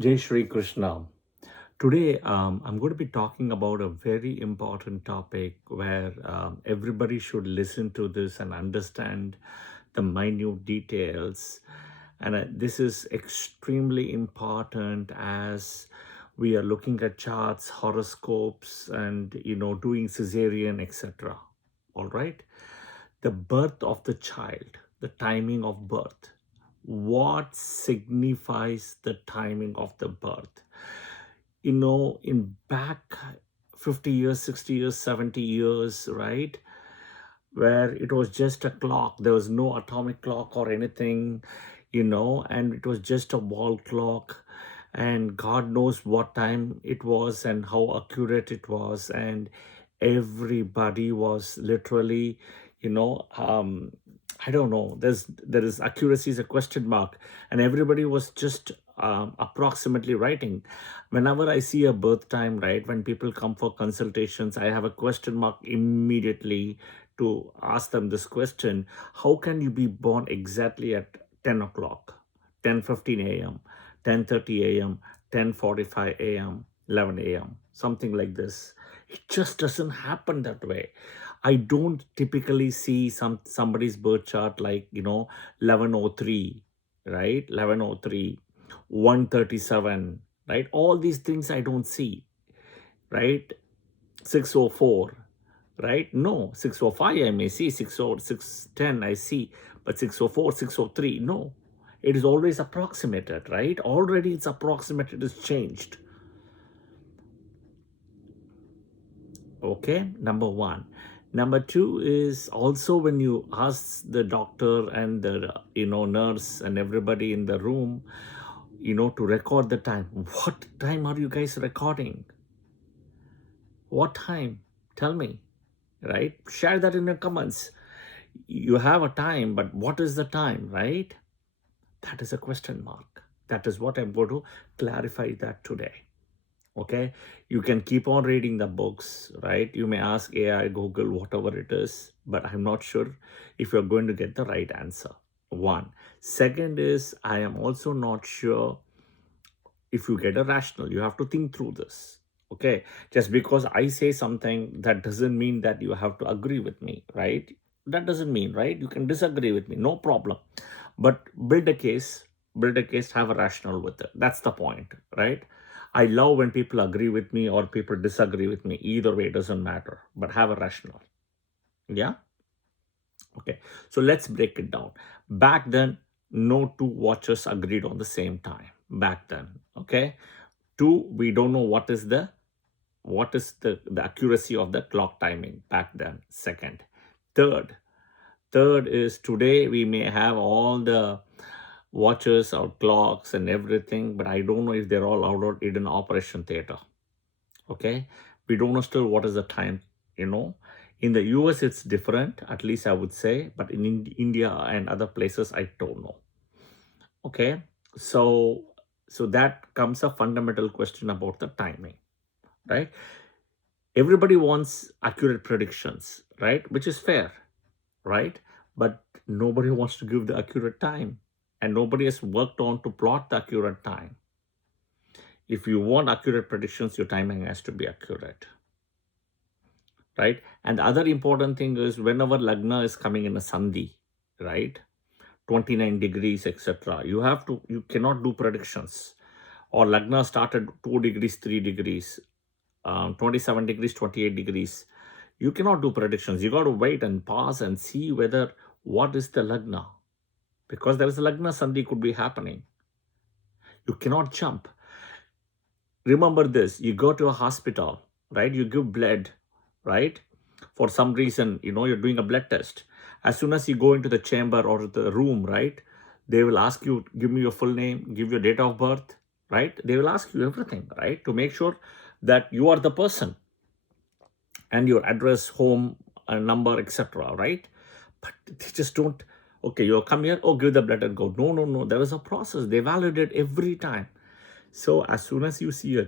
Jai Shri Krishna. Today, I'm going to be talking about a very important topic where everybody should listen to this and understand the minute details. And this is extremely important as we are looking at charts, horoscopes, and doing cesarean, etc. All right, the birth of the child, the timing of birth. What signifies the timing of the birth? In back 50 years, 60 years, 70 years, right? Where it was just a clock, there was no atomic clock or anything, and it was just a wall clock, and God knows what time it was and how accurate it was, and everybody was literally, you know, um, I don't know. There is accuracy is a question mark, and everybody was just approximately writing. Whenever I see a birth time, right, when people come for consultations, I have a question mark immediately to ask them this question: how can you be born exactly at 10 o'clock, 10:15 a.m., 10:30 a.m., 10:45 a.m., 11 a.m., something like this? It just doesn't happen that way. I don't typically see somebody's birth chart like 11:03, right? 11:03, 1:37, right? All these things I don't see, right? 6:04, right? No, 6:05 I may see, 6:10 I see, but 6:04, 6:03, no. It is always approximated, right? Already it's approximated, it's changed. Okay, number one. Number two is also when you ask the doctor and the nurse and everybody in the room, to record the time. What time are you guys recording? What time? Tell me, right? Share that in the comments. You have a time, but what is the time, right? That is a question mark. That is what I'm going to clarify that today. Okay, you can keep on reading the books, right? You may ask AI, Google, whatever it is, but I'm not sure if you're going to get the right answer. One. Second is, I am also not sure if you get a rational. You have to think through this. Okay, just because I say something, that doesn't mean that you have to agree with me, right? That doesn't mean, right? You can disagree with me, no problem, but build a case, have a rational with it. That's the point, right? I love when people agree with me or people disagree with me. Either way, it doesn't matter, but have a rational. Yeah. Okay, so let's break it down. Back then, no two watches agreed on the same time. Back then, okay. Two, we don't know what is the accuracy of the clock timing back then. Second. Third is today we may have all the watches or clocks and everything, but I don't know if they're all out in operation theater. Okay, we don't know still what is the time. In the US it's different, at least I would say, but in India and other places I don't know. Okay, so that comes a fundamental question about the timing, right? Everybody wants accurate predictions, right? Which is fair, right? But nobody wants to give the accurate time, and nobody has worked on to plot the accurate time. If you want accurate predictions, your timing has to be accurate, right? And the other important thing is whenever Lagna is coming in a Sandhi, right? 29 degrees, etc. You cannot do predictions. Or Lagna started 2 degrees, 3 degrees, 27 degrees, 28 degrees. You cannot do predictions. You got to wait and pause and see whether what is the Lagna. Because there is a Lagna Sandhi could be happening. You cannot jump. Remember this, you go to a hospital, right? You give blood, right? For some reason, you're doing a blood test. As soon as you go into the chamber or the room, right? They will ask you, give me your full name, give your date of birth, right? They will ask you everything, right? To make sure that you are the person, and your address, home, number, etc., right? But they just don't, okay, you come here, oh, give the blood and go. No, no, no. There is a process. They validate every time. So as soon as you see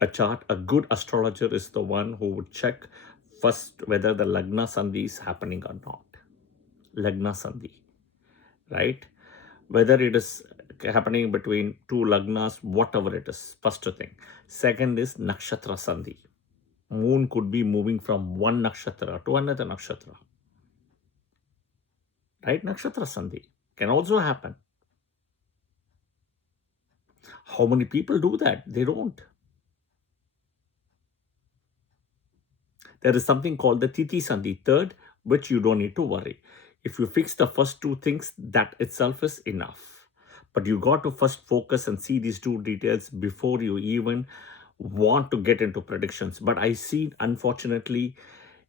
a chart, a good astrologer is the one who would check first whether the Lagna Sandhi is happening or not. Lagna Sandhi, right? Whether it is happening between two lagnas, whatever it is, first thing. Second is nakshatra sandhi. Moon could be moving from one nakshatra to another nakshatra, right? Nakshatra sandhi can also happen. How many people do that? They don't. There is something called the Tithi Sandhi, third, which you don't need to worry. If you fix the first two things, that itself is enough. But you got to first focus and see these two details before you even want to get into predictions. But I see, unfortunately,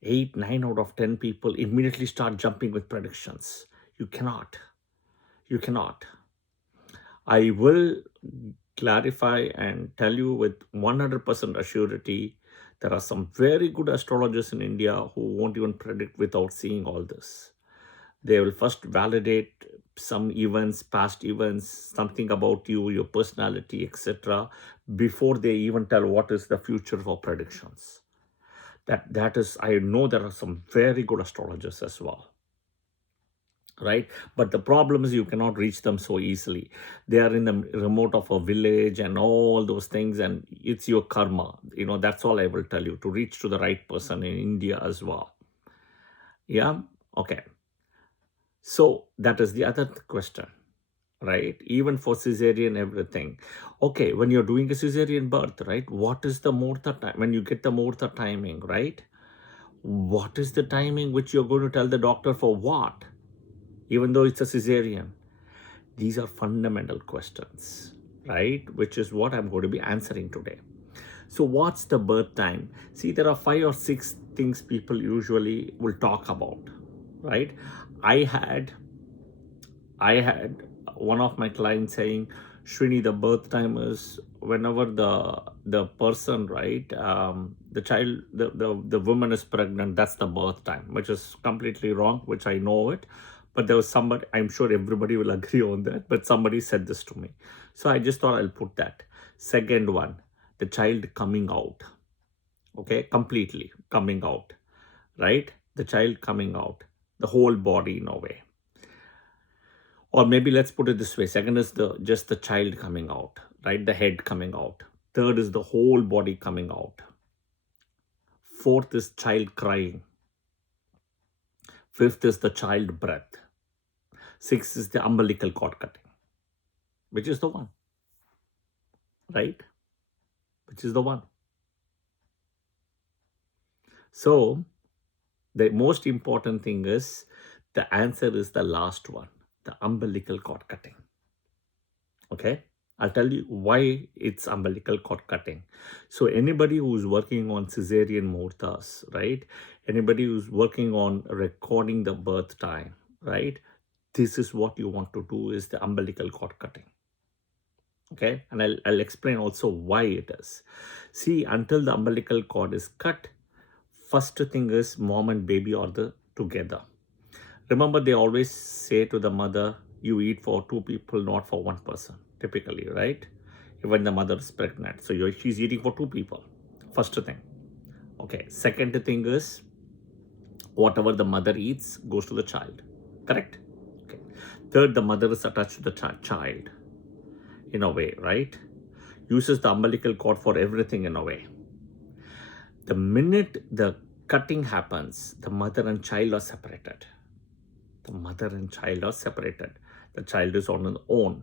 8, 9 out of 10 people immediately start jumping with predictions. You cannot. You cannot. I will clarify and tell you with 100% assurity, there are some very good astrologers in India who won't even predict without seeing all this. They will first validate some events, past events, something about you, your personality, etc., before they even tell what is the future for predictions. That is, I know there are some very good astrologers as well, right? But the problem is you cannot reach them so easily. They are in the remote of a village and all those things, and it's your karma. That's all I will tell you, to reach to the right person in India as well. Yeah. Okay. So that is the other question, right? Even for cesarean, everything. Okay, when you're doing a cesarean birth, right? What is the muhurta time? When you get the muhurta timing, right? What is the timing which you're going to tell the doctor for what? Even though it's a cesarean. These are fundamental questions, right? Which is what I'm going to be answering today. So what's the birth time? See, there are 5 or 6 things people usually will talk about, right? I had one of my clients saying, Srini, the birth time is whenever the person, right, the child, the woman is pregnant, that's the birth time, which is completely wrong, which I know it. But there was somebody, I'm sure everybody will agree on that, but somebody said this to me. So I just thought I'll put that. Second one, the child coming out, okay, completely coming out, right? The child coming out, the whole body in a way. Or maybe let's put it this way. Second is just the child coming out, right? The head coming out. Third is the whole body coming out. Fourth is child crying. Fifth is the child breath. Sixth is the umbilical cord cutting. Which is the one? Right? Which is the one? So the most important thing is, the answer is the last one, the umbilical cord cutting. Okay? I'll tell you why it's umbilical cord cutting. So anybody who's working on cesarean muhurtas, right? Anybody who's working on recording the birth time, right? This is what you want to do, is the umbilical cord cutting. Okay, and I'll explain also why it is. See, until the umbilical cord is cut, first thing is mom and baby are together. Remember, they always say to the mother, you eat for 2 people, not for 1 person, typically, right? When the mother is pregnant. So she's eating for 2 people, first thing. Okay, second thing is, whatever the mother eats goes to the child, correct? Okay. Third, the mother is attached to the child in a way, right? Uses the umbilical cord for everything in a way. The minute the cutting happens, the mother and child are separated. The mother and child are separated. The child is on its own.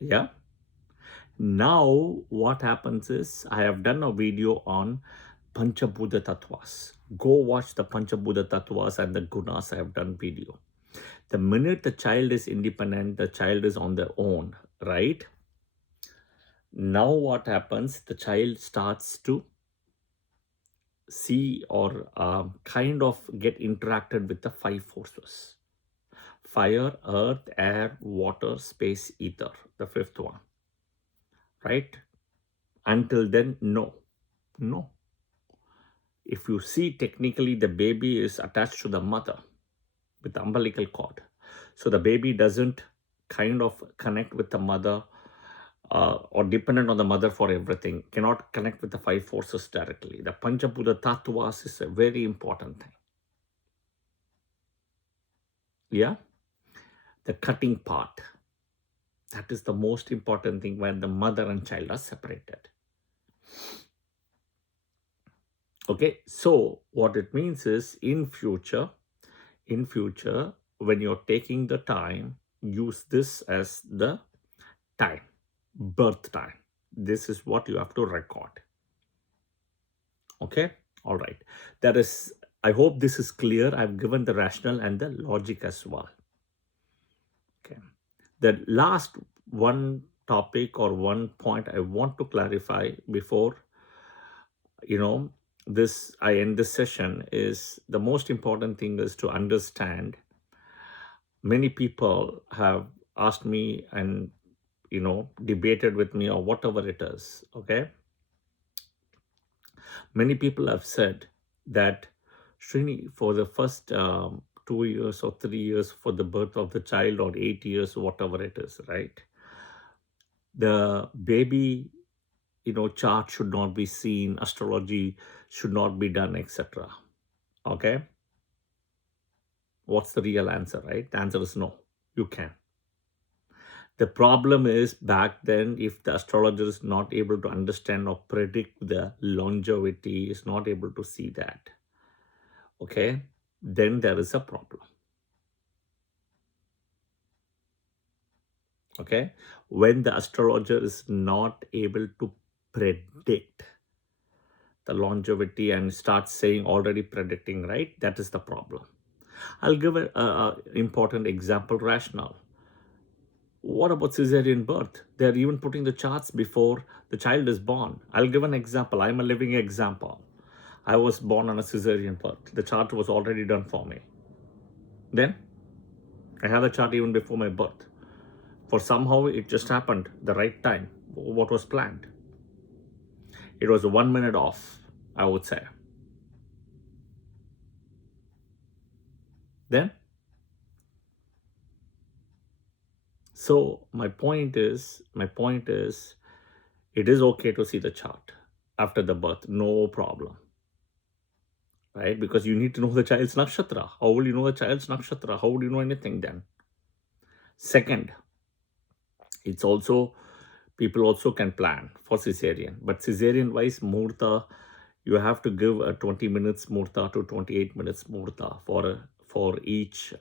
Yeah. Now what happens is, I have done a video on Panchabhuta Tattvas. Go watch the Panchabhuta Tattvas and the Gunas. I have done video. The minute the child is independent, the child is on their own, right? Now what happens? The child starts to see or kind of get interacted with the 5 forces: fire, earth, air, water, space, ether, the 5th one, right? Until then, no. If you see, technically the baby is attached to the mother with the umbilical cord, so the baby doesn't kind of connect with the mother or dependent on the mother for everything, cannot connect with the 5 forces directly. The Panchabhuta Tattvas is a very important thing. Yeah. the cutting part. That is the most important thing when the mother and child are separated. Okay, so what it means is in future, when you're taking the time, use this as the time, birth time. This is what you have to record. Okay, all right. That is, I hope this is clear. I've given the rationale and the logic as well. Okay. The last one topic or one point I want to clarify before this I end this session is the most important thing is to understand. Many people have asked me and debated with me or whatever it is. Okay, many people have said that Srini, for the first 2 years or 3 years for the birth of the child, or 8 years, whatever it is, right, the baby chart should not be seen, astrology should not be done, etc. Okay, what's the real answer? Right, the answer is no, you can. The problem is back then, if the astrologer is not able to understand or predict the longevity, is not able to see that, okay, then there is a problem. Okay, when the astrologer is not able to predict the longevity and start saying already predicting, right, that is the problem. I'll give a important example rationale. What about cesarean birth? They're even putting the charts before the child is born. I'll give an example. I'm a living example. I was born on a cesarean birth. The chart was already done for me. Then I had the chart even before my birth. For somehow it just happened the right time, what was planned. It was 1 minute off, I would say. Then, so my point is, it is okay to see the chart after the birth, no problem. Right? Because you need to know the child's nakshatra. How will you know the child's nakshatra? How would you know anything then? Second, it's also, people also can plan for cesarean, but cesarean wise muhurta, you have to give a 20 minutes muhurta to 28 minutes muhurta for each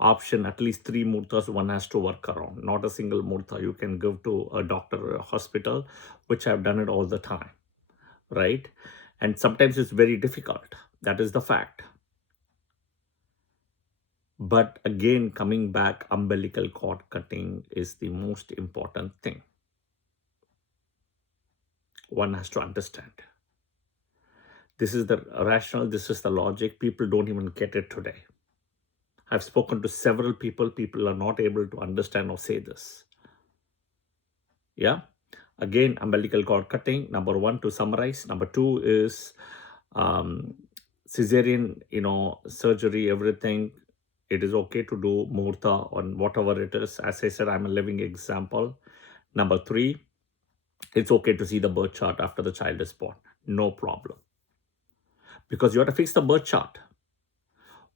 option. At least 3 muhurtas one has to work around, not a single muhurta you can give to a doctor or a hospital, which I've done it all the time, right? And sometimes it's very difficult, that is the fact. But again, coming back, umbilical cord cutting is the most important thing. One has to understand. This is the rationale, this is the logic. People don't even get it today. I've spoken to several people. People are not able to understand or say this. Yeah. Again, umbilical cord cutting, number one, to summarize. Number two is cesarean, surgery, everything. It is okay to do muhurta on whatever it is. As I said, I'm a living example. Number three, it's okay to see the birth chart after the child is born. No problem. Because you have to fix the birth chart.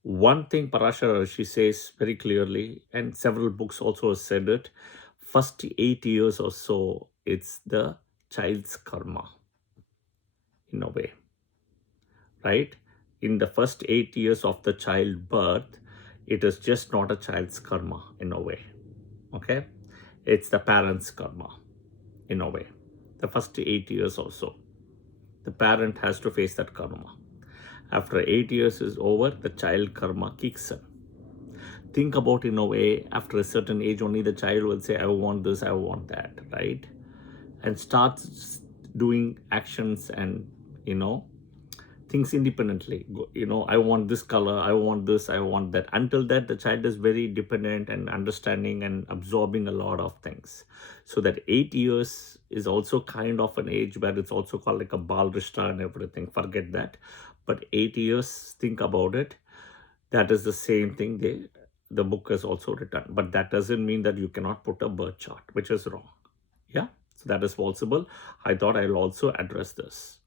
One thing Parashara, she says very clearly, and several books also said it, first 8 years or so, it's the child's karma, in a way, right? In the first 8 years of the child birth, it is just not a child's karma, in a way, okay? It's the parent's karma, in a way. The first 8 years or so, the parent has to face that karma. After 8 years is over, the child karma kicks in. Think about, in a way, after a certain age only the child will say, I want this, I want that, right? And starts doing actions and, things independently. I want this color, I want this, I want that. Until that, the child is very dependent and understanding and absorbing a lot of things. So that 8 years is also kind of an age where it's also called like a bal rishta and everything. Forget that. But 8 years, think about it. That is the same thing the book has also written. But that doesn't mean that you cannot put a birth chart, which is wrong. Yeah, so that is possible. I thought I'll also address this.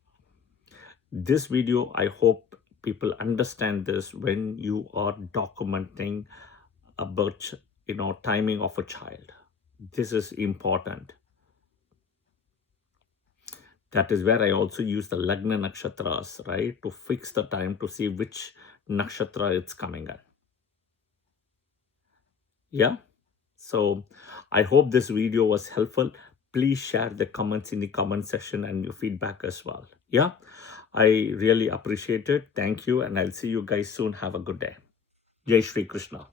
This video, I hope people understand this when you are documenting a birth, timing of a child. This is important. That is where I also use the Lagna Nakshatras, right, to fix the time to see which nakshatra it's coming at. Yeah. So I hope this video was helpful. Please share the comments in the comment section and your feedback as well. Yeah. I really appreciate it. Thank you. And I'll see you guys soon. Have a good day. Jai Shri Krishna.